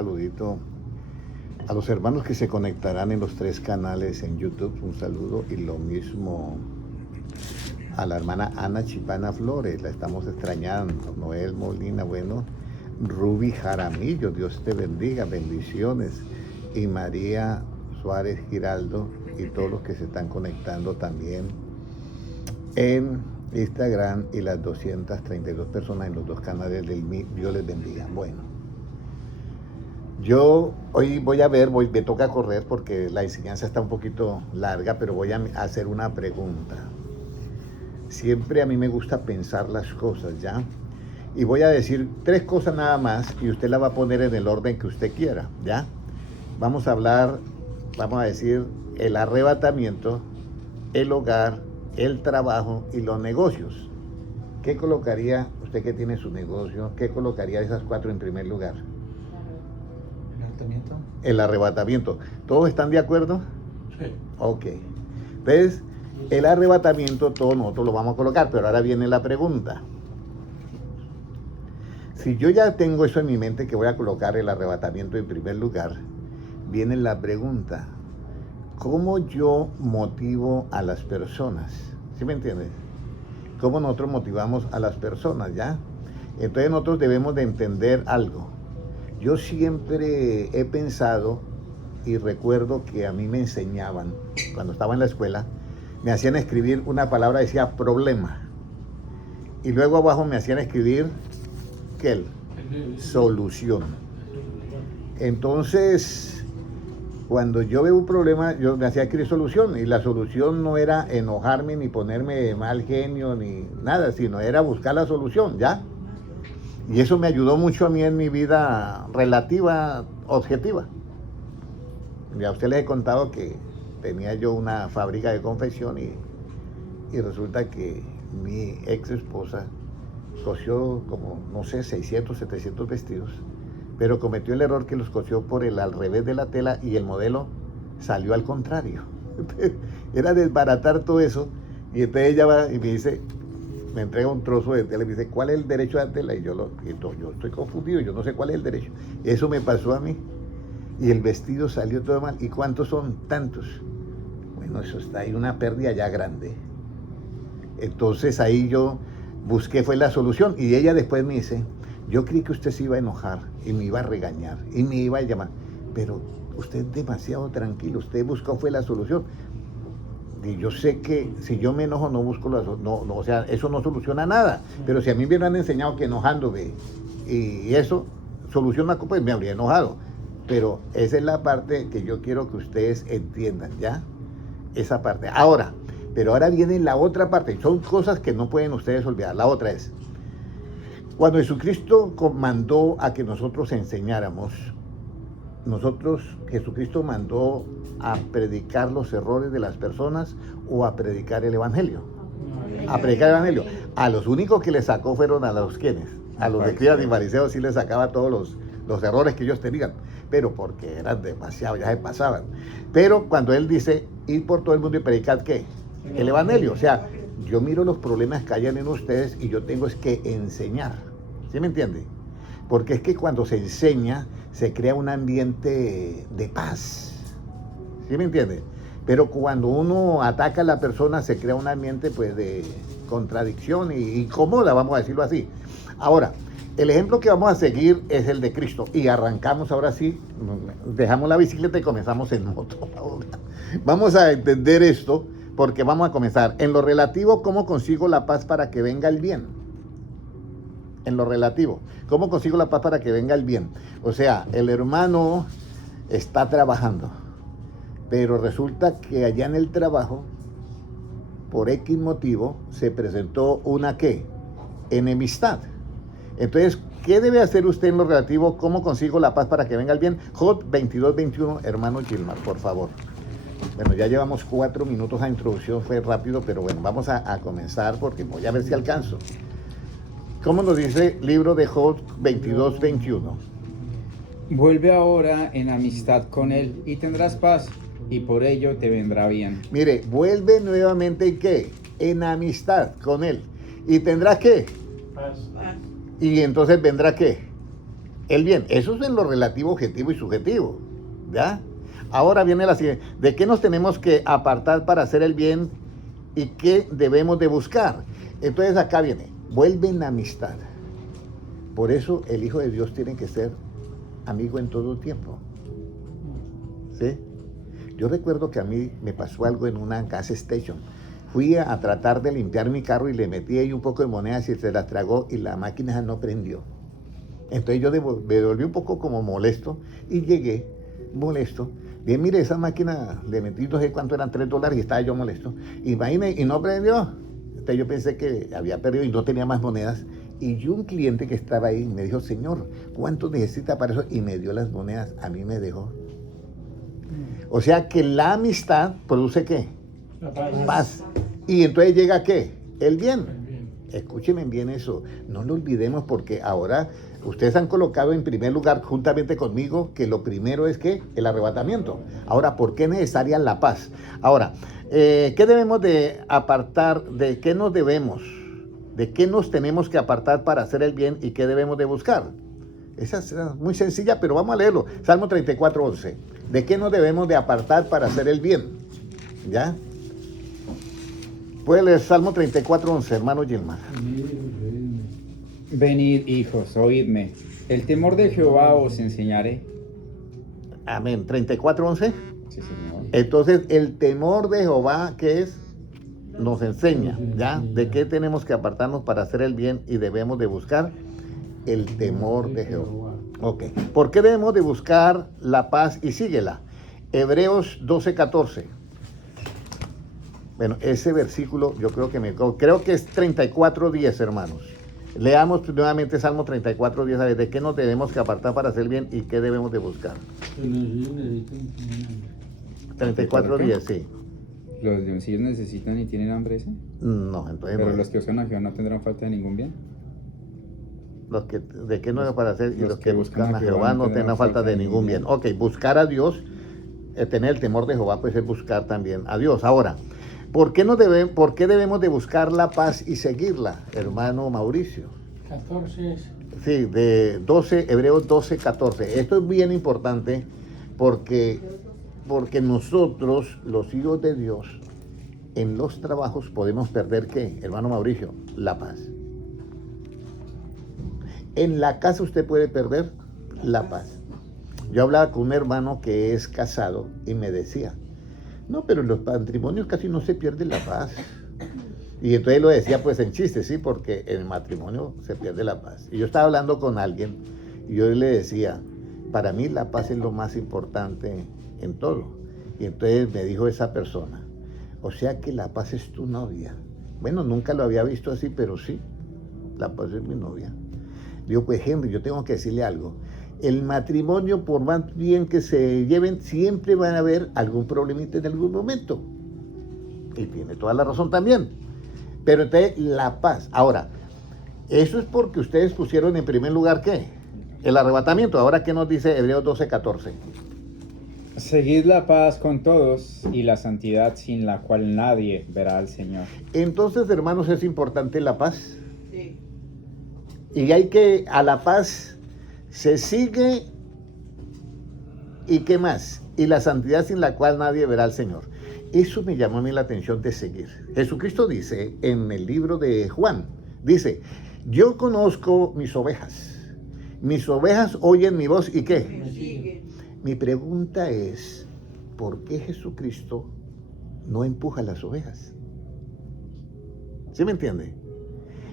Saludito a los hermanos que se conectarán en los 3 canales en YouTube, un saludo, y lo mismo a la hermana Ana Chipana Flores, la estamos extrañando, Noel Molina, bueno, Ruby Jaramillo, Dios te bendiga, bendiciones, y María Suárez Giraldo y todos los que se están conectando también en Instagram y las 232 personas en los 2 canales del MI, Dios les bendiga. Bueno. Yo hoy me toca correr porque la enseñanza está un poquito larga, pero voy a hacer una pregunta. Siempre a mí me gusta pensar las cosas, ¿ya? Y voy a decir 3 cosas nada más y usted la va a poner en el orden que usted quiera, ¿ya? Vamos a decir el arrebatamiento, el hogar, el trabajo y los negocios. ¿Qué colocaría usted que tiene su negocio? ¿Qué colocaría de esas 4 en primer lugar? El arrebatamiento. ¿Todos están de acuerdo? Sí. Ok. Entonces, el arrebatamiento todos nosotros lo vamos a colocar, pero ahora viene la pregunta. Si yo ya tengo eso en mi mente, que voy a colocar el arrebatamiento en primer lugar, viene la pregunta, ¿cómo yo motivo a las personas? ¿Sí me entiendes? ¿Cómo nosotros motivamos a las personas, ya? Entonces nosotros debemos de entender algo. Yo siempre he pensado y recuerdo que a mí me enseñaban, cuando estaba en la escuela, me hacían escribir una palabra, decía problema. Y luego abajo me hacían escribir, ¿qué? Solución. Entonces, cuando yo veo un problema, yo me hacía escribir solución. Y la solución no era enojarme ni ponerme de mal genio ni nada, sino era buscar la solución, ¿ya? Y eso me ayudó mucho a mí en mi vida relativa, objetiva. Ya a usted les he contado que tenía yo una fábrica de confección y resulta que mi ex esposa cosió como, no sé, 600, 700 vestidos, pero cometió el error que los cosió por el al revés de la tela y el modelo salió al contrario. Era desbaratar todo eso y entonces ella va y me dice, me entrega un trozo de tela y me dice, ¿cuál es el derecho de la tela? Y yo estoy confundido, yo no sé cuál es el derecho. Eso me pasó a mí. Y el vestido salió todo mal. ¿Y cuántos son? Tantos. Bueno, eso está ahí una pérdida ya grande. Entonces ahí yo busqué, fue la solución. Y ella después me dice, yo creí que usted se iba a enojar y me iba a regañar y me iba a llamar. Pero usted es demasiado tranquilo, usted buscó fue la solución. Y yo sé que si yo me enojo no busco o sea, eso no soluciona nada. Pero si a mí me hubieran enseñado que enojándome y eso soluciona, pues me habría enojado. Pero esa es la parte que yo quiero que ustedes entiendan, ¿ya? Esa parte. Pero ahora viene la otra parte. Son cosas que no pueden ustedes olvidar. La otra es, cuando Jesucristo mandó a que nosotros enseñáramos, Jesucristo mandó a predicar los errores de las personas o a predicar el evangelio. A predicar el evangelio. A los únicos que le sacó fueron a los quienes. A los de escribas y fariseos sí les sacaba todos los errores que ellos tenían, pero porque eran demasiado, ya se pasaban. Pero cuando él dice, ir por todo el mundo y predicar, ¿qué? El evangelio. O sea, yo miro los problemas que hayan en ustedes y yo tengo es que enseñar. ¿Sí me entiende? Porque es que cuando se enseña, se crea un ambiente de paz. ¿Sí me entiende? Pero cuando uno ataca a la persona, se crea un ambiente pues de contradicción y incómoda, vamos a decirlo así. Ahora, el ejemplo que vamos a seguir es el de Cristo. Y arrancamos ahora sí, dejamos la bicicleta y comenzamos en moto. Vamos a entender esto porque vamos a comenzar. En lo relativo, ¿cómo consigo la paz para que venga el bien? En lo relativo, ¿cómo consigo la paz para que venga el bien? O sea, el hermano está trabajando, pero resulta que allá en el trabajo, por X motivo, se presentó una ¿qué? Enemistad. Entonces, ¿qué debe hacer usted en lo relativo? ¿Cómo consigo la paz para que venga el bien? Job 22:21, hermano Gilmar, por favor. Bueno, ya llevamos 4 minutos, la introducción fue rápido, pero bueno, vamos a comenzar porque voy a ver si alcanzo. ¿Cómo nos dice el libro de Job 22:21? Vuelve ahora en amistad con él y tendrás paz, y por ello te vendrá bien. Mire, vuelve nuevamente ¿en qué? En amistad con él. ¿Y tendrás qué? Paz. Y entonces vendrá ¿qué? el bien. Eso es en lo relativo, objetivo y subjetivo, ¿ya? Ahora viene la siguiente. ¿De qué nos tenemos que apartar para hacer el bien y qué debemos de buscar? Entonces acá viene, vuelve en amistad. Por eso el Hijo de Dios tiene que ser amigo en todo tiempo. ¿Sí? Yo recuerdo que a mí me pasó algo en una gas station. Fui a tratar de limpiar mi carro y le metí ahí un poco de monedas y se las tragó y la máquina no prendió. Entonces yo me volví un poco como molesto y llegué molesto. Bien, mire, esa máquina le metí no sé cuánto eran $3 y estaba yo molesto. Imagínate, y no prendió. Entonces yo pensé que había perdido y no tenía más monedas. Y un cliente que estaba ahí me dijo, señor, ¿cuánto necesita para eso? Y me dio las monedas, a mí me dejó. O sea que la amistad produce ¿qué? La paz. Paz. Y entonces llega ¿qué? El bien. Escúchenme bien eso, no lo olvidemos porque ahora ustedes han colocado en primer lugar juntamente conmigo que lo primero es que el arrebatamiento. Ahora, ¿por qué es necesaria la paz? Ahora, ¿qué debemos de apartar? ¿De qué nos debemos? ¿De qué nos tenemos que apartar para hacer el bien y qué debemos de buscar? Esa es muy sencilla, pero vamos a leerlo. Salmo 34:11. ¿De qué nos debemos de apartar para hacer el bien? ¿Ya? Puede leer Salmo 34:11, hermano Gilmar. Venid, hijos, oídme. El temor de Jehová os enseñaré. Amén. 34:11. Sí, señor. Entonces, el temor de Jehová, ¿qué es? Nos enseña, ¿ya? ¿De qué tenemos que apartarnos para hacer el bien y debemos de buscar? El temor de Jehová. Ok. ¿Por qué debemos de buscar la paz y síguela? Hebreos 12:14. Bueno, ese versículo yo creo que es 34:10, hermanos. Leamos nuevamente Salmo 34:10, a ver, ¿de qué nos debemos que apartar para hacer bien y qué debemos de buscar? 34:10, sí. ¿Los leoncillos necesitan y tienen hambre ese? No, entonces Pero no. los que usan a Jehová no tendrán falta de ningún bien. ¿De qué no es para hacer? Y los que buscan a Jehová Jehová no tendrán falta de ningún bien. Ok, buscar a Dios, tener el temor de Jehová, pues es buscar también a Dios. Ahora, ¿por qué debemos de buscar la paz y seguirla, hermano Mauricio? 14 es. Sí, de Hebreos 12:14. Esto es bien importante porque nosotros, los hijos de Dios, en los trabajos podemos perder ¿qué, hermano Mauricio? La paz. En la casa usted puede perder la paz. Yo hablaba con un hermano que es casado y me decía, no, pero en los matrimonios casi no se pierde la paz. Y entonces lo decía pues en chiste, sí, porque en el matrimonio se pierde la paz. Y yo estaba hablando con alguien y yo le decía, para mí la paz es lo más importante en todo. Y entonces me dijo esa persona, o sea que la paz es tu novia. Bueno, nunca lo había visto así, pero sí, la paz es mi novia. Digo, pues Henry, yo tengo que decirle algo. El matrimonio, por más bien que se lleven, siempre van a haber algún problemita en algún momento. Y tiene toda la razón también. Pero entonces, la paz. Ahora, eso es porque ustedes pusieron en primer lugar, ¿qué? El arrebatamiento. Ahora, ¿qué nos dice Hebreos 12:14? Seguid la paz con todos y la santidad sin la cual nadie verá al Señor. Entonces, hermanos, es importante la paz. Sí. Y a la paz se sigue, ¿y qué más? Y la santidad sin la cual nadie verá al Señor. Eso me llamó a mí la atención de seguir. Jesucristo dice en el libro de Juan, dice, yo conozco mis ovejas oyen mi voz, ¿y qué? Me sigue. Mi pregunta es, ¿por qué Jesucristo no empuja a las ovejas? ¿Sí me entiende?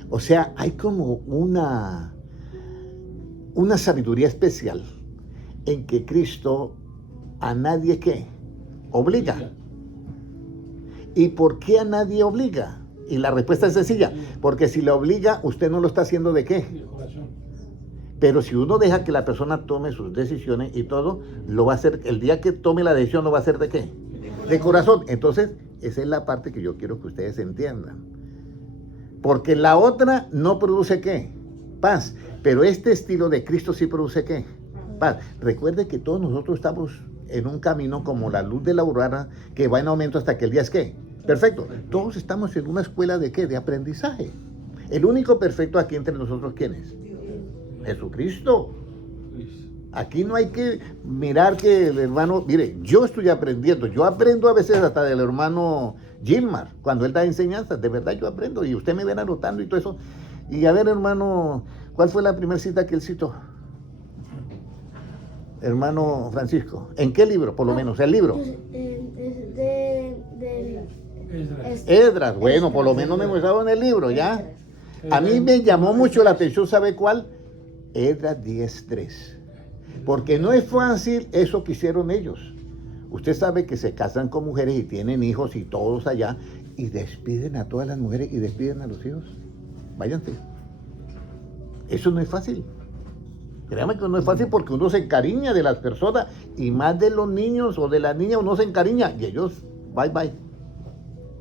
O sea, hay como una sabiduría especial en que Cristo a nadie ¿qué? Obliga. ¿Y por qué a nadie obliga? Y la respuesta es sencilla, porque si le obliga, usted no lo está haciendo ¿de qué? El corazón. Pero si uno deja que la persona tome sus decisiones y todo, lo va a hacer, el día que tome la decisión lo va a hacer ¿de qué? De corazón. Entonces, esa es la parte que yo quiero que ustedes entiendan. Porque la otra no produce ¿qué? Paz. Pero este estilo de Cristo sí produce ¿qué? Paz. Recuerde que todos nosotros estamos en un camino como la luz de la aurora que va en aumento hasta que el día es ¿qué? Perfecto. Todos estamos en una escuela de ¿qué? De aprendizaje. El único perfecto aquí entre nosotros, ¿quién es? Jesucristo. Pues, Aquí no hay que mirar que el hermano, mire, yo estoy aprendiendo, yo aprendo a veces hasta del hermano Gilmar, cuando él da enseñanzas, de verdad yo aprendo, y usted me ven anotando y todo eso. Y a ver, hermano, ¿cuál fue la primera cita que él citó? Hermano Francisco, ¿en qué libro, por lo menos? El libro. Esdras. Esdras, bueno, por lo menos me mostraron el libro, ¿ya? A mí me llamó mucho la atención, ¿sabe cuál? Esdras 10:3. Porque no es fácil eso que hicieron ellos. Usted sabe que se casan con mujeres y tienen hijos y todos allá, y despiden a todas las mujeres y despiden a los hijos. Váyanse. Eso no es fácil. Créame que no es fácil porque uno se encariña de las personas y más de los niños o de las niñas uno se encariña y ellos, bye bye.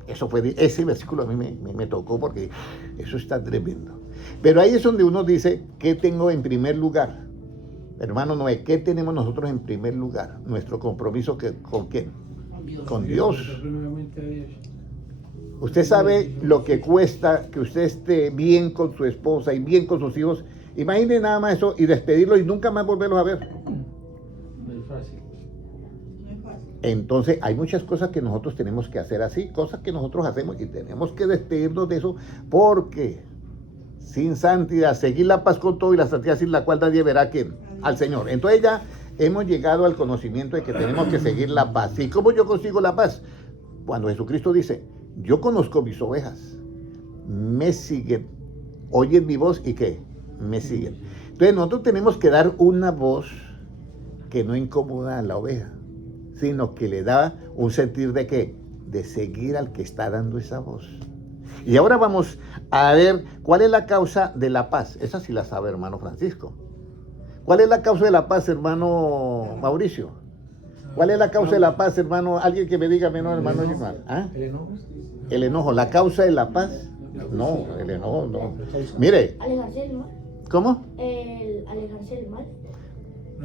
Eso fue, ese versículo a mí me tocó porque eso está tremendo. Pero ahí es donde uno dice, ¿qué tengo en primer lugar? Hermano Noé, ¿qué tenemos nosotros en primer lugar? Nuestro compromiso ¿con quién? Con Dios. Primeramente a Dios. Usted sabe lo que cuesta que usted esté bien con su esposa y bien con sus hijos. Imagine nada más eso y despedirlos y nunca más volverlos a ver. No es fácil. Entonces hay muchas cosas que nosotros tenemos que hacer así, cosas que nosotros hacemos y tenemos que despedirnos de eso porque sin santidad, seguir la paz con todo y la santidad sin la cual nadie verá que al Señor. Entonces ya hemos llegado al conocimiento de que tenemos que seguir la paz. ¿Y cómo yo consigo la paz? Cuando Jesucristo dice, yo conozco mis ovejas, me siguen, oyen mi voz y ¿qué? Me siguen. Entonces nosotros tenemos que dar una voz que no incomoda a la oveja, sino que le da un sentir de ¿qué? De seguir al que está dando esa voz. Y ahora vamos a ver cuál es la causa de la paz. Esa sí la sabe, hermano Francisco. ¿Cuál es la causa de la paz, hermano Mauricio? ¿Cuál es la causa de la paz, hermano? Alguien que me diga menos, hermano Gilmar. ¿Ah? ¿El enojo? El enojo. ¿La causa de la paz? No, el enojo no. Mire, Alejarse del mal. ¿cómo? Alejarse del mal.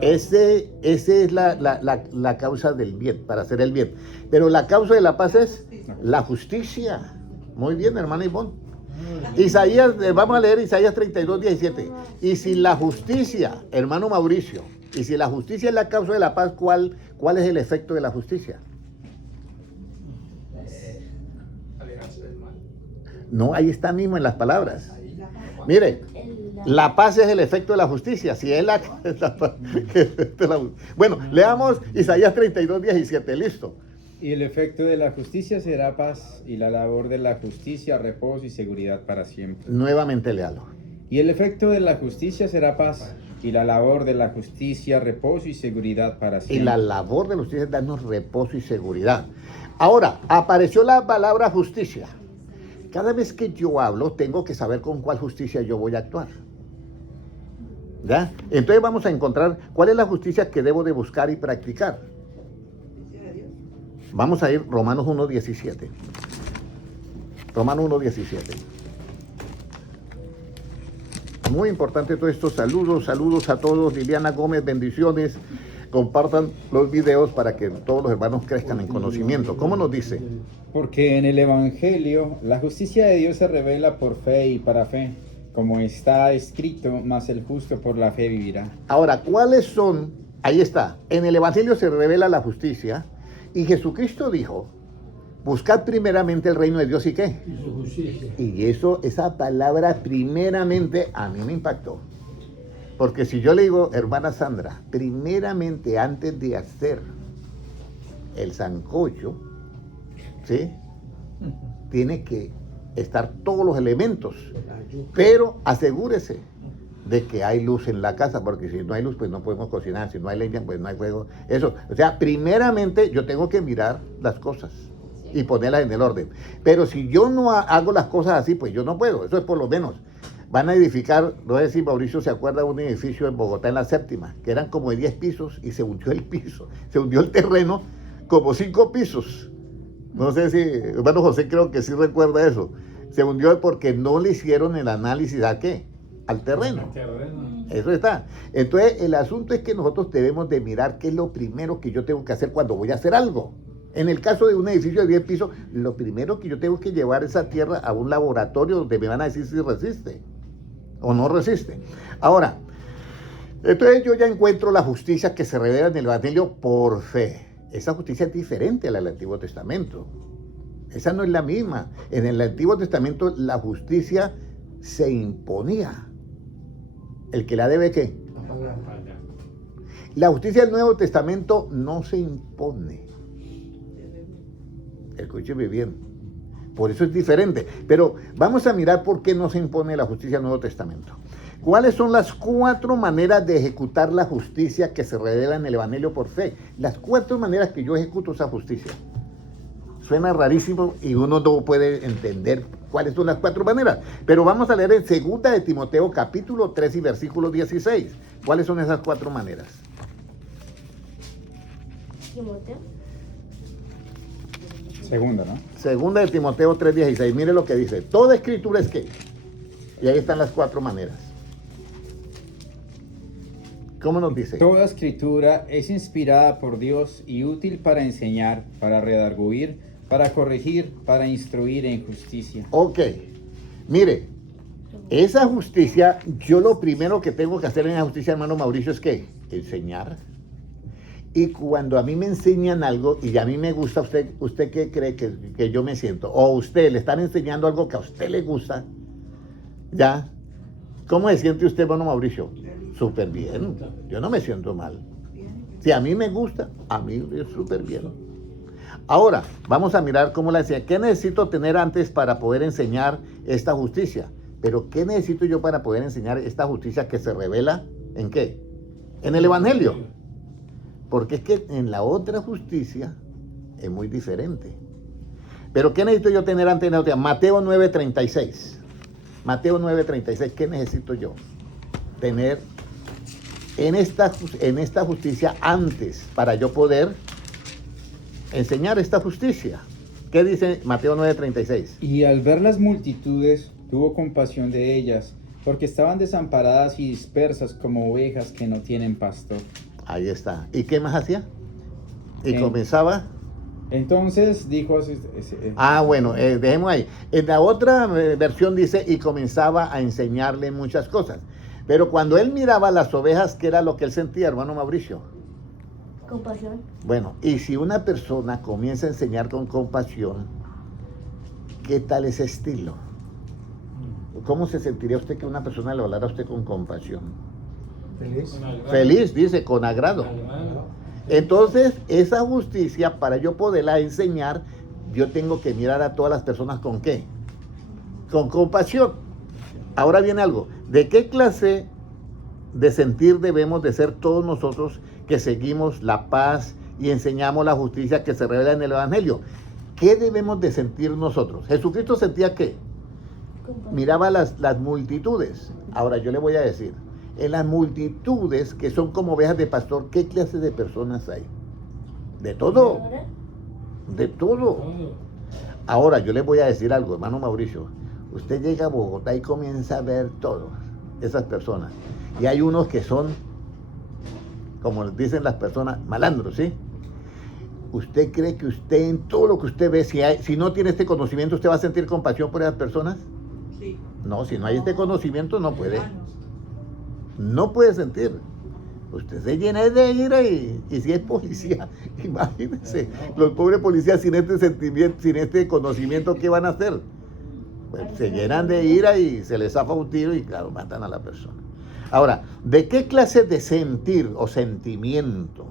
Ese es la causa del bien, para hacer el bien. Pero la causa de la paz es la justicia. Muy bien, hermano Ivonne. Isaías, vamos a leer Isaías 32:17. Y si la justicia, hermano Mauricio, y si la justicia es la causa de la paz, ¿cuál es el efecto de la justicia? Alejarse del mal. No, ahí está mismo en las palabras. Mire, la paz es el efecto de la justicia. Si es la bueno, leamos Isaías 32:17, listo. Y el efecto de la justicia será paz, y la labor de la justicia, reposo y seguridad para siempre. Nuevamente léalo. Y el efecto de la justicia será paz, y la labor de la justicia, reposo y seguridad para Y siempre. la labor de los justicia es darnos reposo y seguridad. Ahora, apareció la palabra justicia. Cada vez que yo hablo, tengo que saber con cuál justicia yo voy a actuar. ¿Ya? Entonces vamos a encontrar cuál es la justicia que debo de buscar y practicar. Vamos a ir Romanos 1:17. Romanos 1:17. Muy importante todo esto. Saludos a todos. Liliana Gómez, bendiciones. Compartan los videos para que todos los hermanos crezcan en conocimiento. ¿Cómo nos dice? Porque en el Evangelio la justicia de Dios se revela por fe y para fe, como está escrito, mas el justo por la fe vivirá. Ahora, ¿cuáles son? Ahí está. En el Evangelio se revela la justicia y Jesucristo dijo, buscad primeramente el reino de Dios y qué. Y su justicia. Y esa palabra primeramente a mí me impactó. Porque si yo le digo, hermana Sandra, primeramente antes de hacer el sancocho, ¿sí? Tiene que estar todos los elementos. Pero asegúrese de que hay luz en la casa, porque si no hay luz, pues no podemos cocinar. Si no hay leña, pues no hay fuego. Eso, o sea, primeramente yo tengo que mirar las cosas y ponerlas en el orden. Pero si yo no hago las cosas así, pues yo no puedo. Eso es por lo menos. Van a edificar, no sé si Mauricio se acuerda de un edificio en Bogotá en la séptima, que eran como de 10 pisos y se hundió el piso, se hundió el terreno como 5 pisos. No sé si, hermano José creo que sí recuerda eso. Se hundió porque no le hicieron el análisis a qué, al terreno. Eso está. Entonces el asunto es que nosotros debemos de mirar qué es lo primero que yo tengo que hacer cuando voy a hacer algo. En el caso de un edificio de 10 pisos, lo primero que yo tengo que llevar esa tierra a un laboratorio donde me van a decir si resiste o no resiste. Ahora, Entonces yo ya encuentro la justicia que se revela en el Evangelio por fe. Esa justicia es diferente a la del Antiguo Testamento. Esa no es la misma. En el Antiguo Testamento la justicia se imponía. ¿El que la debe qué? Pagar. La justicia del Nuevo Testamento no se impone. Escúcheme bien. Por eso es diferente. Pero vamos a mirar por qué no se impone la justicia del Nuevo Testamento. ¿Cuáles son las 4 maneras de ejecutar la justicia que se revela en el Evangelio por fe? Las 4 maneras que yo ejecuto esa justicia. Suena rarísimo y uno no puede entender cuáles son las 4 maneras. Pero vamos a leer en 2 de Timoteo capítulo 3 y versículo 16. ¿Cuáles son esas 4 maneras? Timoteo. Segunda, ¿no? 2 de Timoteo 3:16. Mire lo que dice. Toda escritura es qué. Y ahí están las 4 maneras. ¿Cómo nos dice? Toda escritura es inspirada por Dios y útil para enseñar, para redarguir, para corregir, para instruir en justicia. Ok. Mire, esa justicia, yo lo primero que tengo que hacer en la justicia, hermano Mauricio, es ¿qué? Enseñar. Y cuando a mí me enseñan algo y a mí me gusta, ¿usted qué cree que yo me siento? O usted le están enseñando algo que a usted le gusta, ¿ya? ¿Cómo se siente usted, hermano Mauricio? Súper bien. Yo no me siento mal. Si a mí me gusta, a mí es súper bien. Ahora, vamos a mirar cómo la decía. ¿Qué necesito tener antes para poder enseñar esta justicia? Pero ¿qué necesito yo para poder enseñar esta justicia que se revela? ¿En qué? En el Evangelio. Porque es que en la otra justicia es muy diferente. Pero ¿qué necesito yo tener antes de la otra? Mateo 9:36. Mateo 9:36. ¿Qué necesito yo tener en esta justicia antes para yo poder enseñar esta justicia? ¿Qué dice Mateo 9:36? Y al ver las multitudes, tuvo compasión de ellas, porque estaban desamparadas y dispersas como ovejas que no tienen pastor. Ahí está. ¿Y qué más hacía? Y ¿Qué? comenzaba. Entonces dijo... Bueno, dejemos ahí. En la otra versión dice, y comenzaba a enseñarle muchas cosas. Pero cuando él miraba las ovejas, ¿qué era lo que él sentía, hermano Mauricio? Compasión. Bueno, y si una persona comienza a enseñar con compasión, ¿qué tal ese estilo? ¿Cómo se sentiría usted que una persona le hablara a usted con compasión? Feliz. Feliz, dice, con agrado. Entonces, esa justicia, para yo poderla enseñar, yo tengo que mirar a todas las personas con ¿qué? Con compasión. Ahora viene algo. ¿De qué clase de sentir debemos de ser todos nosotros que seguimos la paz y enseñamos la justicia que se revela en el Evangelio? ¿Qué debemos de sentir nosotros? Jesucristo sentía ¿qué? Compasión. Miraba las multitudes. Ahora yo le voy a decir, en las multitudes que son como ovejas de pastor, ¿qué clase de personas hay? De todo, Ahora, de todo. Ahora yo le voy a decir algo, hermano Mauricio. Usted llega a Bogotá y comienza a ver todas esas personas. Y hay unos que son, como dicen las personas, malandros, ¿sí? ¿Usted cree que usted en todo lo que usted ve, si no tiene este conocimiento, usted va a sentir compasión por esas personas? Sí. No, si no hay este conocimiento, no puede. No puede sentir. Usted se llena de ira y si es policía, imagínense, los pobres policías sin este sentimiento, sin este conocimiento, ¿qué van a hacer? Pues se llenan de ira y se les zafa un tiro y claro, matan a la persona. Ahora, ¿de qué clase de sentir o sentimiento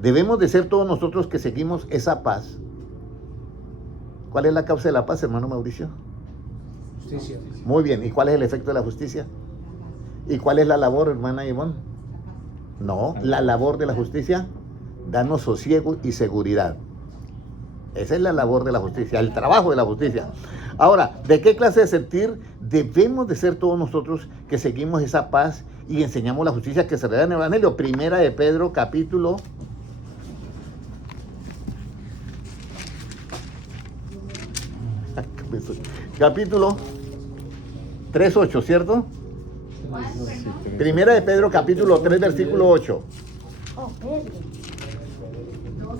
debemos de ser todos nosotros que seguimos esa paz? ¿Cuál es la causa de la paz, hermano Mauricio? Justicia. Muy bien, ¿y cuál es el efecto de la justicia? ¿Y cuál es la labor, hermana Ivonne? No, la labor de la justicia, darnos sosiego y seguridad. Esa es la labor de la justicia, el trabajo de la justicia. Ahora, ¿de qué clase de sentir debemos de ser todos nosotros que seguimos esa paz y enseñamos la justicia que se revela en el Evangelio? Primera de Pedro, capítulo 3:8, ¿cierto? Primera de Pedro, capítulo 3, versículo 8. oh, Pedro.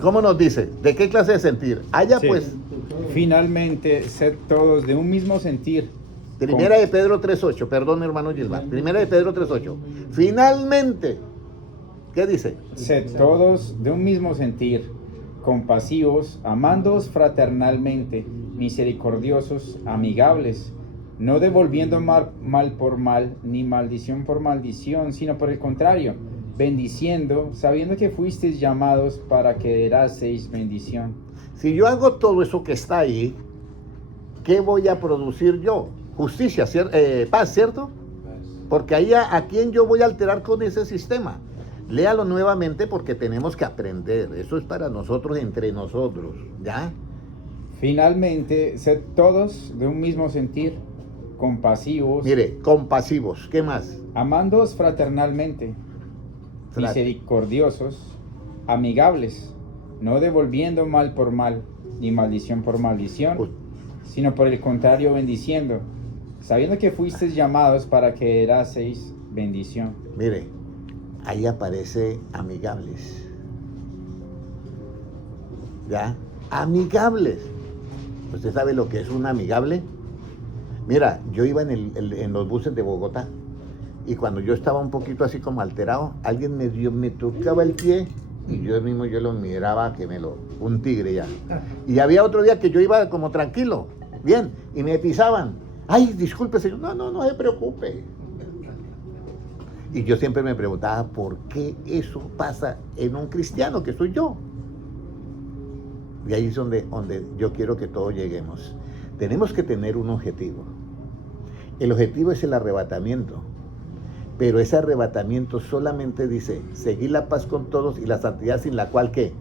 ¿Cómo nos dice? ¿De qué clase de sentir? Haya Sí. pues, Finalmente, sed todos de un mismo sentir. Primera de Pedro 3:8, perdón hermano Gilmar. Primera de Pedro 3:8. Finalmente, ¿Qué dice? Sed todos de un mismo sentir, compasivos, amándoos fraternalmente, misericordiosos, amigables, no devolviendo mal por mal, ni maldición por maldición, sino por el contrario, bendiciendo, sabiendo que fuisteis llamados para que heredaseis bendición. Si yo hago todo eso que está ahí, ¿qué voy a producir yo? Justicia, paz, ¿cierto? Porque ahí a quién yo voy a alterar con ese sistema. Léalo nuevamente porque tenemos que aprender. Eso es para nosotros, entre nosotros, ¿ya? Finalmente, sed todos de un mismo sentir, compasivos, Mire, compasivos, ¿qué más? amándoos fraternalmente, misericordiosos, amigables, no devolviendo mal por mal, ni maldición por maldición, sino por el contrario bendiciendo, sabiendo que fuisteis llamados para que heredaseis bendición. Mire, ahí aparece amigables. ¿Ya? Amigables. ¿Usted sabe lo que es un amigable? Mira, yo iba en los buses de Bogotá y cuando yo estaba un poquito así como alterado, alguien me tocaba el pie y yo mismo yo lo miraba un tigre ya. Y había otro día que yo iba como tranquilo, bien, y me pisaban. Ay, disculpe señor, no se preocupe. Y yo siempre me preguntaba, ¿por qué eso pasa en un cristiano que soy yo? Y ahí es donde yo quiero que todos lleguemos. Tenemos que tener un objetivo. El objetivo es el arrebatamiento. Pero ese arrebatamiento solamente dice, seguir la paz con todos y la santidad sin la cual, ¿qué?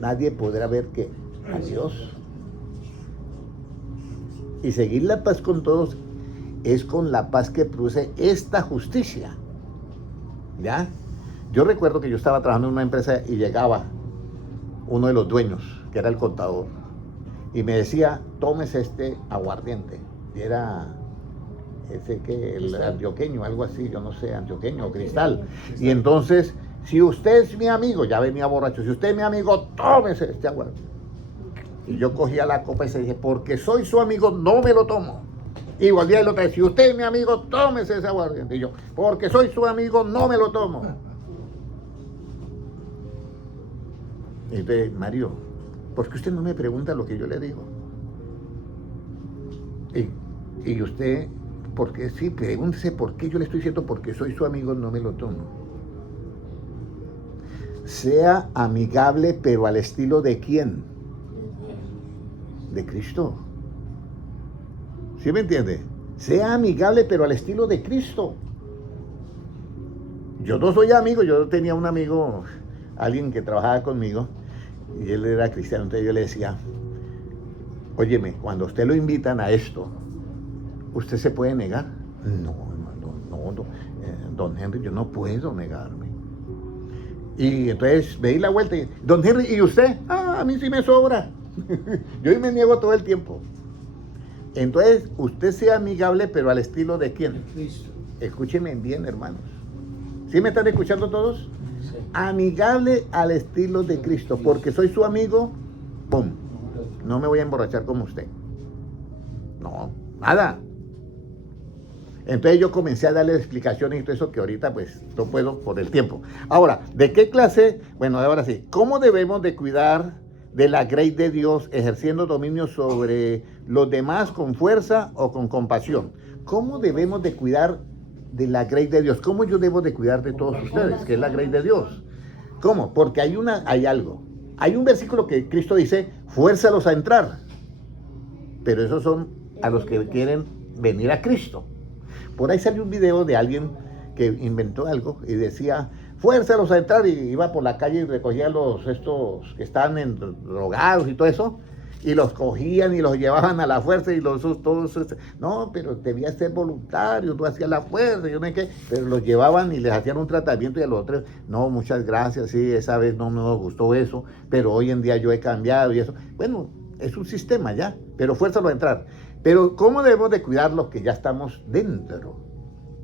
Nadie podrá ver, ¿qué? A Dios. Y seguir la paz con todos es con la paz que produce esta justicia. ¿Ya? Yo recuerdo que yo estaba trabajando en una empresa y llegaba uno de los dueños, que era el contador, y me decía, tómese este aguardiente. Y era el antioqueño, algo así, yo no sé, antioqueño o cristal. Y entonces, si usted es mi amigo, ya venía borracho, si usted es mi amigo, tómese este aguardiente. Y yo cogía la copa y se dije, porque soy su amigo, no me lo tomo. Y volvía y lo traía, si usted es mi amigo, tómese ese aguardiente. Y yo, porque soy su amigo, no me lo tomo. Y entonces, Mario, ¿por qué usted no me pregunta lo que yo le digo? Y usted, ¿por qué? Sí, pregúntese por qué yo le estoy diciendo, porque soy su amigo, no me lo tomo. Sea amigable, pero al estilo de ¿quién? De Cristo. ¿Sí me entiende? Sea amigable, pero al estilo de Cristo. Yo no soy amigo, yo tenía un amigo, alguien que trabajaba conmigo, y él era cristiano, entonces yo le decía, óyeme, cuando usted lo invitan a esto, ¿usted se puede negar? No, hermano, don Henry, yo no puedo negarme. Y entonces me di la vuelta y, don Henry, ¿y usted? A mí sí me sobra. Yo me niego todo el tiempo. Entonces, usted sea amigable, pero al estilo de ¿quién? Cristo. Escúchenme bien, hermanos. ¿Sí me están escuchando todos? Sí. Amigable al estilo de Cristo, porque soy su amigo, ¡pum! No me voy a emborrachar como usted. No, nada. Entonces yo comencé a darle explicaciones y todo eso que ahorita pues no puedo por el tiempo. Ahora, ¿de qué clase? Bueno, ahora sí. ¿Cómo debemos de cuidar de la grace de Dios ejerciendo dominio sobre los demás con fuerza o con compasión? ¿Cómo debemos de cuidar de la grace de Dios? ¿Cómo yo debo de cuidar de todos ustedes, que es la grace de Dios? ¿Cómo? Porque hay algo. Hay un versículo que Cristo dice, fuérzalos a entrar. Pero esos son a los que quieren venir a Cristo. Por ahí salió un video de alguien que inventó algo y decía, fuérzalos a entrar, y iba por la calle y recogía estos que están drogados y todo eso, y los cogían y los llevaban a la fuerza y todos, no, pero debía ser voluntario, tú hacías la fuerza, yo no sé qué, pero los llevaban y les hacían un tratamiento y a los otros, no, muchas gracias, sí, esa vez no me gustó eso, pero hoy en día yo he cambiado y eso. Bueno, es un sistema ya, pero fuérzalo a entrar. Pero ¿cómo debemos de cuidar los que ya estamos dentro?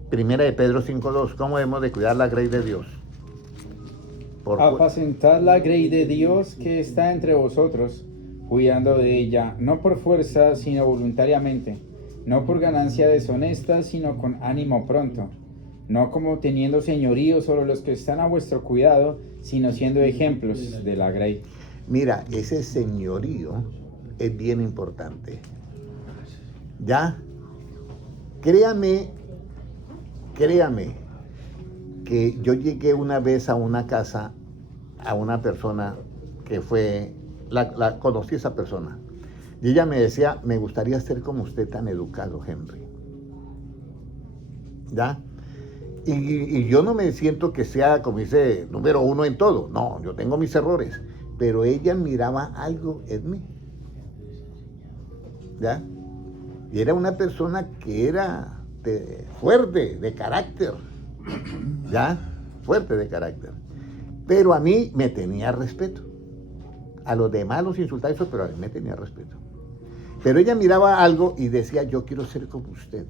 Primera de Pedro 5:2, ¿cómo debemos de cuidar la grace de Dios? Apacentar la grey de Dios que está entre vosotros, cuidando de ella, no por fuerza, sino voluntariamente, no por ganancia deshonesta, sino con ánimo pronto, no como teniendo señorío sobre los que están a vuestro cuidado, sino siendo ejemplos de la grey. Mira, ese señorío es bien importante. ¿Ya? Créame que yo llegué una vez a una casa, a una persona que fue, la conocí esa persona, y ella me decía, me gustaría ser como usted tan educado, Henry. ¿Ya? Y yo no me siento que sea, como dice, número uno en todo. No, yo tengo mis errores. Pero ella miraba algo en mí. ¿Ya? Y era una persona que era fuerte, de carácter. ¿Ya? Fuerte de carácter. Pero a mí me tenía respeto. A los demás los insultaba eso, pero a mí me tenía respeto. Pero ella miraba algo y decía, yo quiero ser como usted.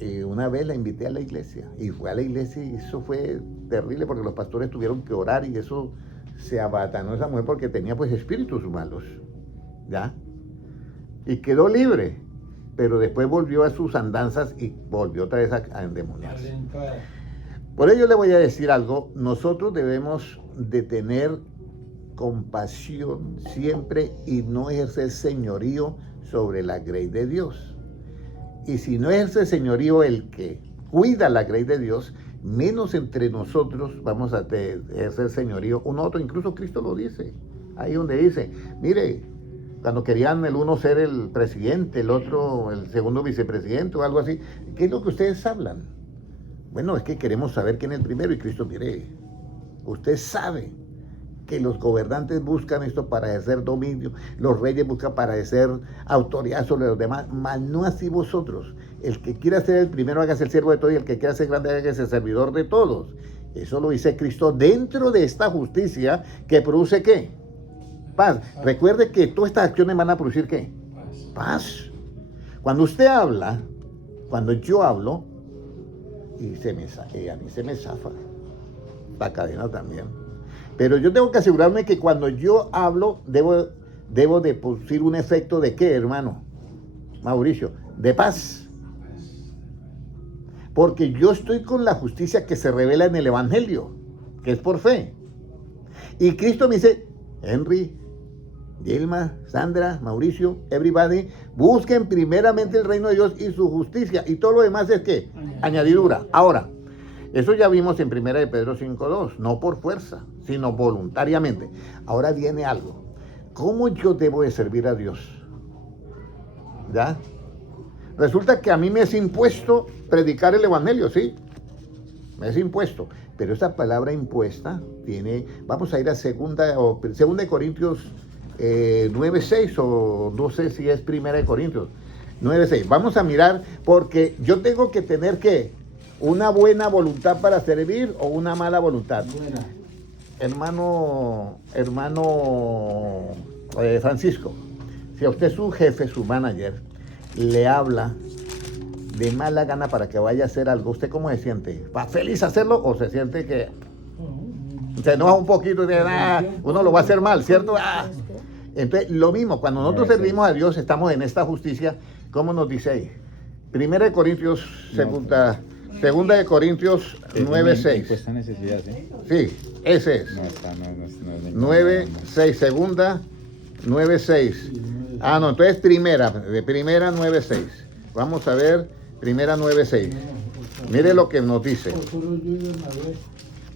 Y una vez la invité a la iglesia y fue a la iglesia y eso fue terrible porque los pastores tuvieron que orar y eso se abatanó esa mujer porque tenía pues espíritus malos, ¿ya? Y quedó libre, pero después volvió a sus andanzas y volvió otra vez a endemoniarse. Por ello le voy a decir algo, nosotros debemos de tener compasión siempre y no ejercer señorío sobre la grey de Dios. Y si no ejerce señorío el que cuida la grey de Dios, menos entre nosotros vamos a ejercer señorío un otro. Incluso Cristo lo dice, ahí donde dice, mire, cuando querían el uno ser el presidente, el otro el segundo vicepresidente o algo así, ¿qué es lo que ustedes hablan? Bueno, es que queremos saber quién es el primero y Cristo, mire, usted sabe que los gobernantes buscan esto para ejercer dominio, los reyes buscan para ejercer autoridad sobre los demás, mas no así vosotros. El que quiera ser el primero, hágase el siervo de todos, y el que quiera ser grande, hágase el servidor de todos. Eso lo dice Cristo dentro de esta justicia que produce ¿qué? Paz. Recuerde que todas estas acciones van a producir ¿qué? Paz. Cuando usted habla, cuando yo hablo, y a mí se me zafa la cadena también. Pero yo tengo que asegurarme que cuando yo hablo, debo de producir un efecto de ¿qué, hermano? Mauricio, de paz. Porque yo estoy con la justicia que se revela en el Evangelio, que es por fe. Y Cristo me dice, Henry, Dilma, Sandra, Mauricio, everybody, busquen primeramente el reino de Dios y su justicia. Y todo lo demás es ¿qué? Añadidura. Ahora, eso ya vimos en 1 de Pedro 5:2, no por fuerza, sino voluntariamente. Ahora viene algo. ¿Cómo yo debo de servir a Dios? ¿Ya? Resulta que a mí me es impuesto predicar el Evangelio, ¿sí? Me es impuesto. Pero esa palabra impuesta tiene, vamos a ir a segunda de Corintios 9:6 o no sé si es 1 de Corintios 9:6. Vamos a mirar porque yo tengo que tener ¿qué? ¿Una buena voluntad para servir o una mala voluntad? Buena. Hermano Francisco, si a usted su jefe, su manager, le habla de mala gana para que vaya a hacer algo, ¿usted cómo se siente? ¿Va feliz a hacerlo o se siente que se enoja un poquito y dice, uno lo va a hacer mal, ¿cierto? Entonces, lo mismo, cuando nosotros servimos a Dios, estamos en esta justicia, ¿cómo nos dice ahí? 1 de Corintios, segunda de Corintios 9:6. Cuesta necesidad, ¿sí? Sí, ese es. No está, no es 9:6, segunda 9:6. Ah, no, entonces primera 9:6. Vamos a ver, primera 9:6. Mire lo que nos dice.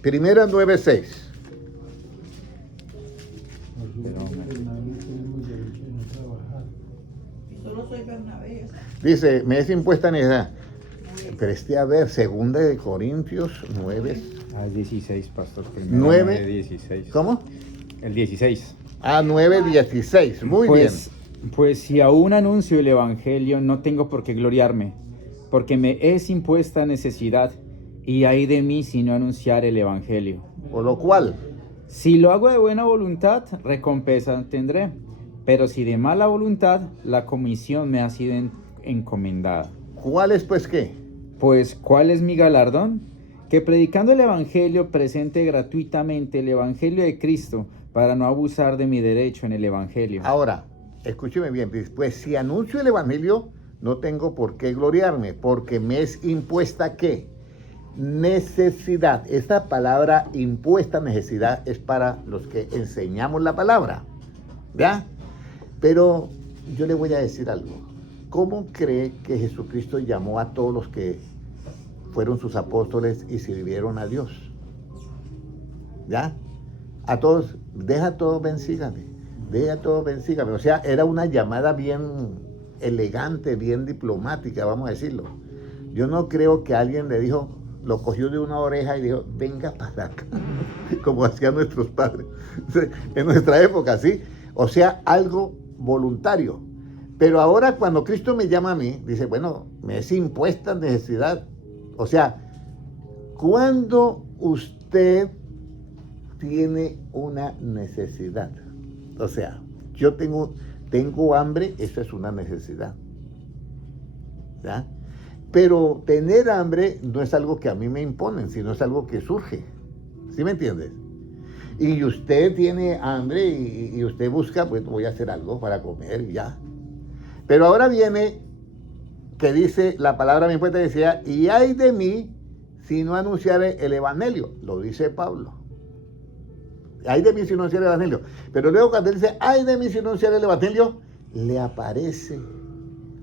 Primera 9:6. Solo soy Bernabé. Dice, me es impuesta necesidad. Preste a ver, segunda de Corintios 9. Ah, es 16, pastor. 9. 16. ¿Cómo? El 16. Ah, 9:16. Muy bien. Pues si aún anuncio el Evangelio, no tengo por qué gloriarme, porque me es impuesta necesidad, y hay de mí si no anunciar el Evangelio. Por lo cual, Si lo hago de buena voluntad, recompensa tendré, pero si de mala voluntad, la comisión me ha sido encomendada. ¿cuál es pues qué? Pues, ¿cuál es mi galardón? Que predicando el Evangelio presente gratuitamente el Evangelio de Cristo para no abusar de mi derecho en el Evangelio. Ahora, escúcheme bien, pues si anuncio el Evangelio, no tengo por qué gloriarme, porque me es impuesta ¿qué? Necesidad. Esta palabra impuesta, necesidad, es para los que enseñamos la palabra, ¿ya? Pero yo le voy a decir algo. ¿Cómo cree que Jesucristo llamó a todos los que fueron sus apóstoles y sirvieron a Dios? ¿Ya? A todos, deja todo, ven, sígame. Deja todo, ven, sígame. O sea, era una llamada bien elegante, bien diplomática, vamos a decirlo. Yo no creo que alguien le dijo, lo cogió de una oreja y dijo, venga para acá, como hacían nuestros padres en nuestra época, ¿sí? O sea, algo voluntario. Pero ahora cuando Cristo me llama a mí, dice, bueno, me es impuesta necesidad. O sea, cuando usted tiene una necesidad, o sea, yo tengo hambre, eso es una necesidad, ¿ya? Pero tener hambre no es algo que a mí me imponen, sino es algo que surge, ¿sí me entiendes? Y usted tiene hambre y usted busca, pues voy a hacer algo para comer y ya. Pero ahora viene que dice, la palabra me impuesta, decía, y ay de mí si no anunciare el evangelio, lo dice Pablo. Ay de mí si no anunciare el evangelio. Pero luego cuando él dice, ay de mí si no anunciare el evangelio, le aparece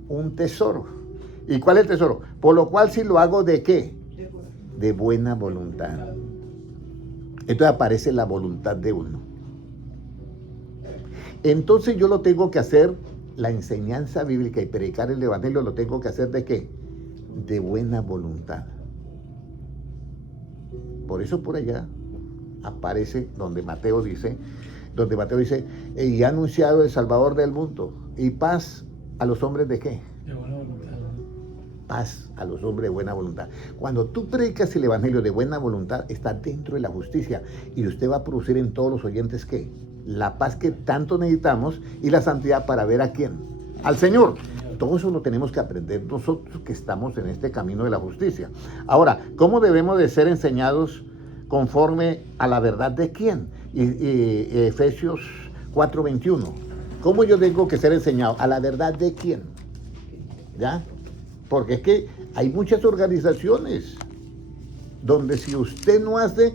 un tesoro. ¿Y cuál es el tesoro? Por lo cual si lo hago ¿de qué? De buena voluntad. Entonces aparece la voluntad de uno. Entonces yo lo tengo que hacer, la enseñanza bíblica y predicar el evangelio lo tengo que hacer ¿de qué? De buena voluntad. Por eso por allá aparece donde Mateo dice, y ha anunciado el Salvador del mundo y paz a los hombres ¿de qué? De buena voluntad. Paz a los hombres de buena voluntad. Cuando tú predicas el evangelio de buena voluntad, está dentro de la justicia y usted va a producir en todos los oyentes ¿qué? La paz que tanto necesitamos y la santidad para ver a quién, al Señor. Todo eso lo tenemos que aprender nosotros que estamos en este camino de la justicia. Ahora, ¿cómo debemos de ser enseñados conforme a la verdad de quién? Efesios 4:21. ¿Cómo yo tengo que ser enseñado? A la verdad de quién. ¿Ya? Porque es que hay muchas organizaciones donde si usted no hace,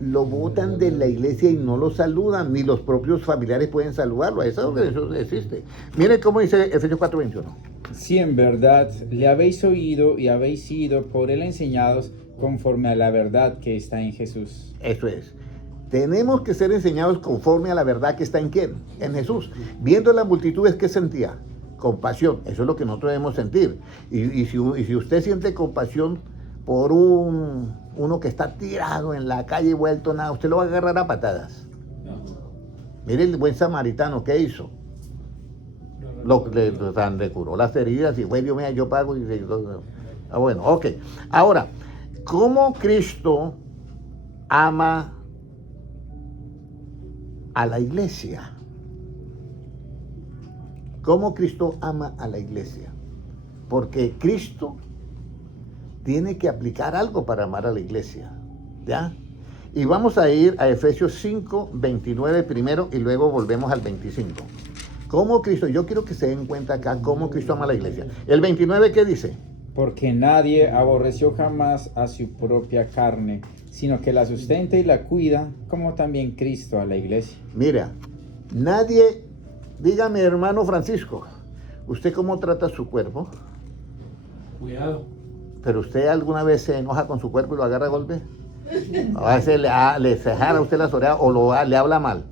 lo botan de la iglesia y no lo saludan, ni los propios familiares pueden saludarlo. Esa organización existe. Mire cómo dice Efesios 4:21. Si en verdad le habéis oído y habéis sido por él enseñados conforme a la verdad que está en Jesús. Eso es. Tenemos que ser enseñados conforme a la verdad que está en quién, en Jesús. Viendo las multitudes, ¿qué sentía? Compasión. Eso es lo que nosotros debemos sentir. Y si usted siente compasión por uno que está tirado en la calle y vuelto nada, usted lo va a agarrar a patadas. No. Mire el buen samaritano, ¿qué hizo? Le curó las heridas y fue, Dios mío, yo pago. Bueno, ok. Ahora, ¿cómo Cristo ama a la iglesia? ¿Cómo Cristo ama a la iglesia? Porque Cristo tiene que aplicar algo para amar a la iglesia, ¿ya? Y vamos a ir a Efesios 5:29 primero y luego volvemos al 25. ¿Cómo Cristo? Yo quiero que se den cuenta acá cómo Cristo ama a la iglesia. El 29, ¿qué dice? Porque nadie aborreció jamás a su propia carne, sino que la sustenta y la cuida, como también Cristo a la iglesia. Mira, nadie, dígame hermano Francisco, ¿usted cómo trata su cuerpo? Cuidado. ¿Pero usted alguna vez se enoja con su cuerpo y lo agarra a golpe? A veces le cejara a usted las orejas o le habla mal.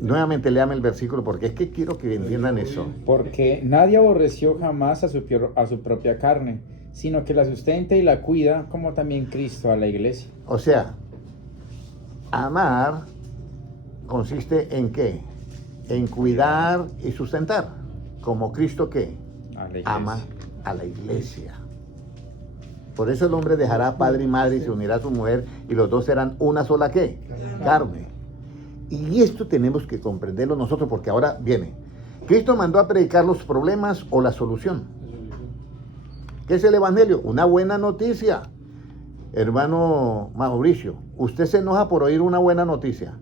Nuevamente léame el versículo porque es que quiero que entiendan eso. Porque nadie aborreció jamás a su propia carne, sino que la sustenta y la cuida, como también Cristo a la iglesia. O sea, amar consiste en ¿qué? En cuidar y sustentar. Como Cristo ¿qué? A la iglesia. Ama a la iglesia. Por eso el hombre dejará padre y madre y se unirá a su mujer y los dos serán una sola ¿qué? Carne. Y esto tenemos que comprenderlo nosotros porque ahora viene. Cristo mandó a predicar los problemas o la solución. ¿Qué es el evangelio? Una buena noticia. Hermano Mauricio, usted se enoja por oír una buena noticia.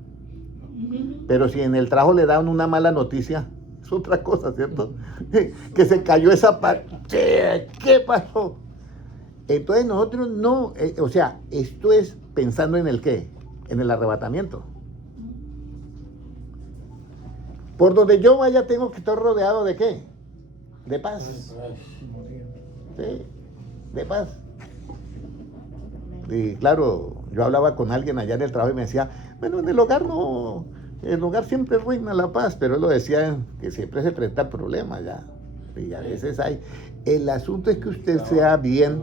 Pero si en el trabajo le dan una mala noticia, Es otra cosa, ¿cierto? Que se cayó esa parte. ¿Qué pasó? Entonces nosotros no, o sea, esto es pensando en el qué, en el arrebatamiento. Por donde yo vaya tengo que estar rodeado de qué, de paz. Sí, de paz. Y claro, yo hablaba con alguien allá en el trabajo y me decía, bueno, en el hogar no, en el hogar siempre reina la paz, pero él lo decía que siempre se presenta problemas ya. Y a veces hay. El asunto es que usted sea bien,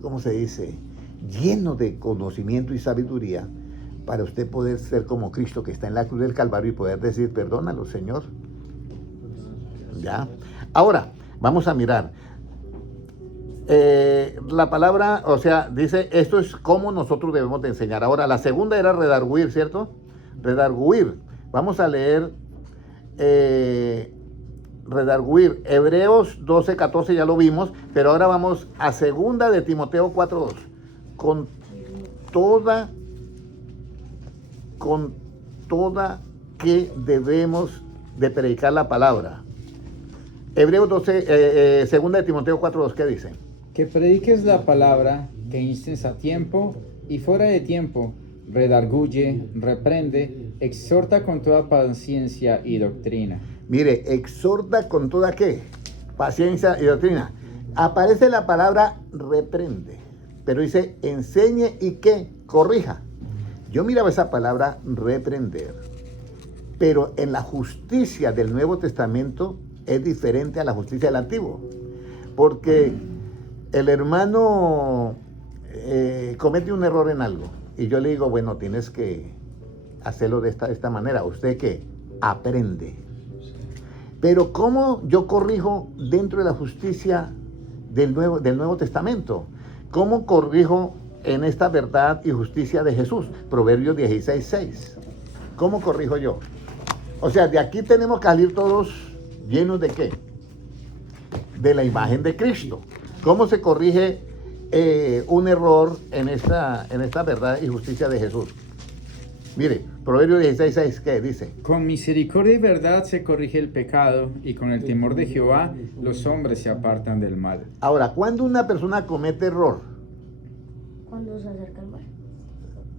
¿cómo se dice? Lleno de conocimiento y sabiduría para usted poder ser como Cristo que está en la cruz del Calvario y poder decir, perdónalo, Señor. ¿Ya? Ahora, vamos a mirar. La palabra, o sea, dice, esto es cómo nosotros debemos de enseñar. Ahora, la segunda era redarguir, ¿cierto? Redarguir. Vamos a leer redarguir. Hebreos 12:14 ya lo vimos, pero ahora vamos a segunda de Timoteo 4:2. Con toda que debemos de predicar la palabra. Hebreos 12, segunda de Timoteo 4:2, ¿qué dice? Que prediques la palabra, que instes a tiempo y fuera de tiempo, redarguye, reprende, exhorta con toda paciencia y doctrina. Mire, exhorta con toda ¿qué? Paciencia y doctrina. Aparece la palabra reprende, pero dice enseñe y ¿qué? Corrija. Yo miraba esa palabra reprender, pero en la justicia del Nuevo Testamento es diferente a la justicia del Antiguo, porque el hermano comete un error en algo y yo le digo, bueno, tienes que hacerlo de esta manera. ¿Usted qué? Aprende. Pero ¿cómo yo corrijo dentro de la justicia del Nuevo Testamento? ¿Cómo corrijo en esta verdad y justicia de Jesús? Proverbios 16:6. ¿Cómo corrijo yo? O sea, de aquí tenemos que salir todos llenos de ¿qué? De la imagen de Cristo. ¿Cómo se corrige un error en esta verdad y justicia de Jesús? Mire, Proverbios 16:6, ¿qué dice? Con misericordia y verdad se corrige el pecado, y con el temor de Jehová los hombres se apartan del mal. Ahora, ¿cuándo una persona comete error? Cuando se acerca el mal.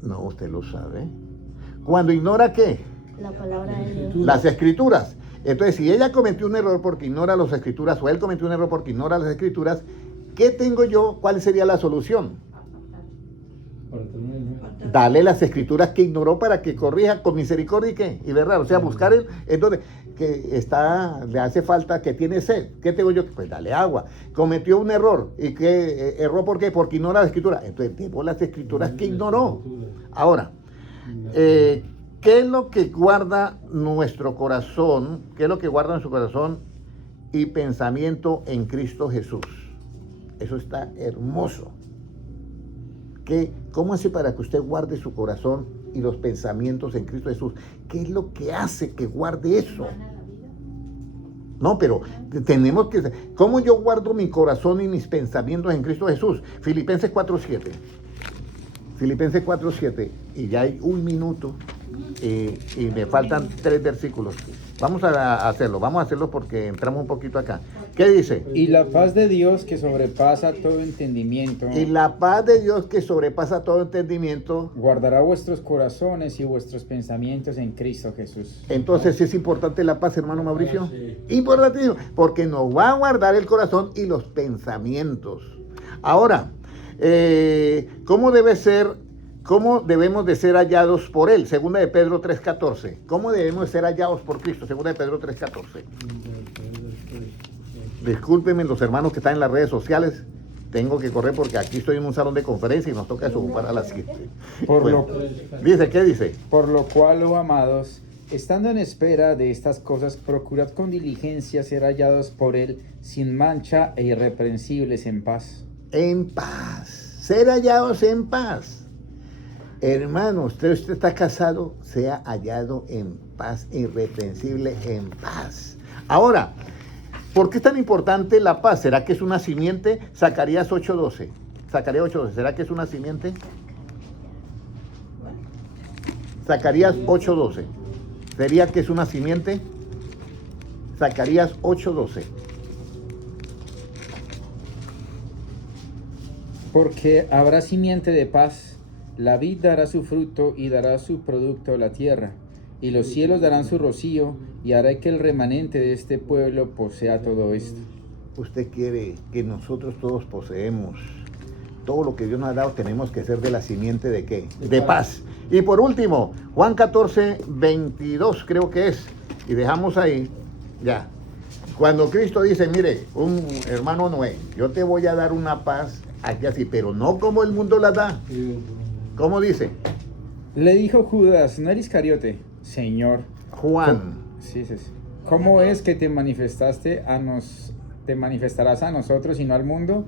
No, usted lo sabe. ¿Cuando ignora qué? La palabra de Dios. Las escrituras. Entonces, si ella cometió un error porque ignora las escrituras, o él cometió un error porque ignora las escrituras, ¿qué tengo yo? ¿Cuál sería la solución? Dale las escrituras que ignoró para que corrija con misericordia y qué, y verdad, o sea, buscar en donde que está, le hace falta, que tiene sed. ¿Qué tengo yo? Pues dale agua. Cometió un error. ¿Y qué error por qué? Porque ignora la escritura. Entonces debo las escrituras que ignoró. Ahora, ¿qué es lo que guarda nuestro corazón? ¿Qué es lo que guarda nuestro corazón y pensamiento en Cristo Jesús? Eso está hermoso. ¿Cómo hace para que usted guarde su corazón y los pensamientos en Cristo Jesús? ¿Qué es lo que hace que guarde eso? No, pero tenemos que... ¿Cómo yo guardo mi corazón y mis pensamientos en Cristo Jesús? Filipenses 4:7. Filipenses 4:7. Y ya hay un minuto y me faltan 3 versículos. Vamos a hacerlo porque entramos un poquito acá. ¿Qué dice? Y la paz de Dios que sobrepasa todo entendimiento. Y la paz de Dios que sobrepasa todo entendimiento. Guardará vuestros corazones y vuestros pensamientos en Cristo Jesús. Entonces, ¿sí es importante la paz, hermano Mauricio? Importantísimo, porque nos va a guardar el corazón y los pensamientos. Ahora, ¿cómo debemos de ser hallados por Él? Segunda de Pedro 3:14. ¿Cómo debemos de ser hallados por Cristo? Segunda de Pedro 3:14. Discúlpenme los hermanos que están en las redes sociales. Tengo que correr porque aquí estoy en un salón de conferencia y nos toca desocupar a las 7. ¿Qué dice? Por lo cual, oh amados, estando en espera de estas cosas, procurad con diligencia ser hallados por Él sin mancha e irreprensibles en paz. En paz. Ser hallados en paz. Hermano, usted está casado, sea hallado en paz, irreprensible en paz. Ahora, ¿por qué es tan importante la paz? ¿Será que es una simiente? Zacarías 8:12. Zacarías 8:12. ¿Será que es una simiente? Zacarías 8:12. ¿Sería que es una simiente? Zacarías 8:12. Porque habrá simiente de paz, la vid dará su fruto y dará su producto a la tierra, y los cielos darán su rocío, y hará que el remanente de este pueblo posea todo esto. Usted quiere que nosotros todos poseemos todo lo que Dios nos ha dado, tenemos que ser de la simiente de ¿qué? De paz. Y por último, Juan 14:22 creo que es, y dejamos ahí, ya. Cuando Cristo dice, mire, un hermano Noé, yo te voy a dar una paz aquí así, pero no como el mundo la da. ¿Cómo dice? Le dijo Judas, no eres Iscariote, Señor. Juan. Sí. ¿Cómo es que te manifestarás a nosotros y no al mundo?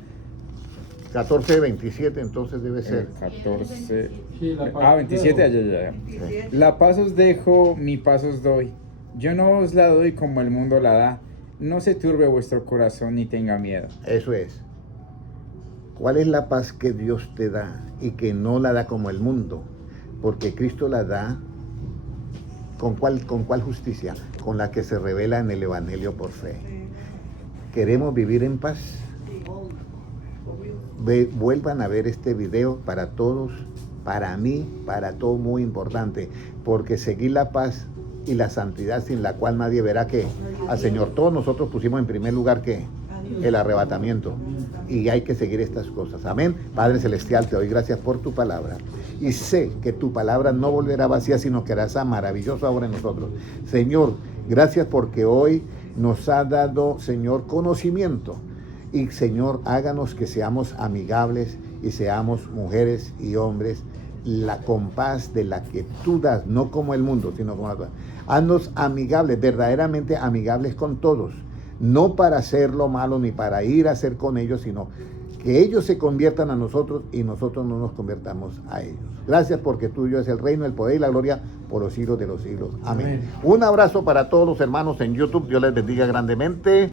14:27 entonces debe ser. 14. Sí, la paz 27, dejo. ya. 17. La paz os dejo, mi paz os doy. Yo no os la doy como el mundo la da. No se turbe vuestro corazón ni tenga miedo. Eso es. ¿Cuál es la paz que Dios te da y que no la da como el mundo? Porque Cristo la da ¿con cuál justicia? Con la que se revela en el Evangelio por fe. ¿Queremos vivir en paz? Vuelvan a ver este video para todos, para mí, para todos, muy importante, porque seguir la paz y la santidad sin la cual nadie verá que al Señor. Todos nosotros pusimos en primer lugar que el arrebatamiento, y hay que seguir estas cosas. Amén. Padre Celestial, te doy gracias por tu palabra, y sé que tu palabra no volverá vacía, sino que hará esa maravillosa obra en nosotros. Señor, gracias porque hoy nos ha dado, Señor, conocimiento. Y Señor, háganos que seamos amigables y seamos mujeres y hombres con paz de la que tú das, no como el mundo, sino como la paz. Haznos amigables, verdaderamente amigables con todos, no para hacer lo malo ni para ir a hacer con ellos, sino que ellos se conviertan a nosotros y nosotros no nos convertamos a ellos. Gracias porque tuyo es el reino, el poder y la gloria por los siglos de los siglos. Amén. Un abrazo para todos los hermanos en YouTube. Dios les bendiga grandemente.